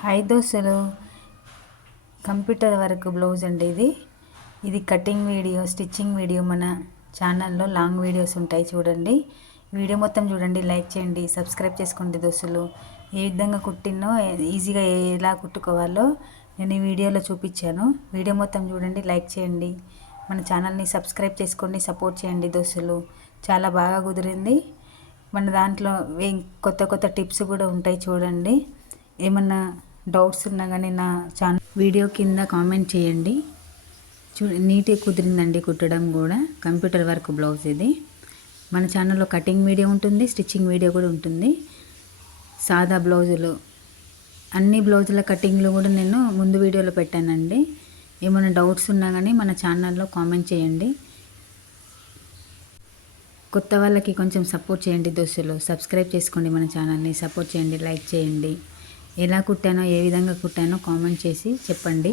Hi దోస్తులు, computer work blouse అండి. ఇది కటింగ్ వీడియో, స్టిచ్చింగ్ వీడియో మన ఛానల్లో లాంగ్ వీడియోస్ ఉంటాయి చూడండి. వీడియో మొత్తం చూడండి, లైక్ చేయండి, సబ్స్క్రైబ్ చేసుకోండి దోస్తులు. ఏ విధంగా కుట్టినో ఈజీగా ఎలా కుట్టుకోవాలో నేను ఈ వీడియోలో చూపించాను. వీడియో మొత్తం చూడండి, లైక్ చేయండి, మన ఛానల్ని సబ్స్క్రైబ్ చేసుకోండి, సపోర్ట్ చేయండి దోస్తులు. చాలా బాగా కుదిరింది. మన దాంట్లో కొత్త కొత్త టిప్స్ కూడా ఉంటాయి చూడండి. ఏమన్నా డౌట్స్ ఉన్నా కానీ నా ఛానల్ వీడియో కింద కామెంట్ చేయండి. నీట్గా కుదిరిందండి కుట్టడం కూడా. కంప్యూటర్ వర్క్ బ్లౌజ్ ఇది. మన ఛానల్లో కటింగ్ వీడియో ఉంటుంది, స్టిచ్చింగ్ వీడియో కూడా ఉంటుంది. సాదా బ్లౌజులు, అన్ని బ్లౌజుల కటింగ్లు కూడా నేను ముందు వీడియోలో పెట్టానండి. ఏమైనా డౌట్స్ ఉన్నా కానీ మన ఛానల్లో కామెంట్ చేయండి. కొత్త వాళ్ళకి కొంచెం సపోర్ట్ చేయండి దోస్తులు. సబ్స్క్రైబ్ చేసుకోండి, మన ఛానల్ని సపోర్ట్ చేయండి, లైక్ చేయండి. ఎలా కుట్టానో, ఏ విధంగా కుట్టానో కామెంట్ చేసి చెప్పండి.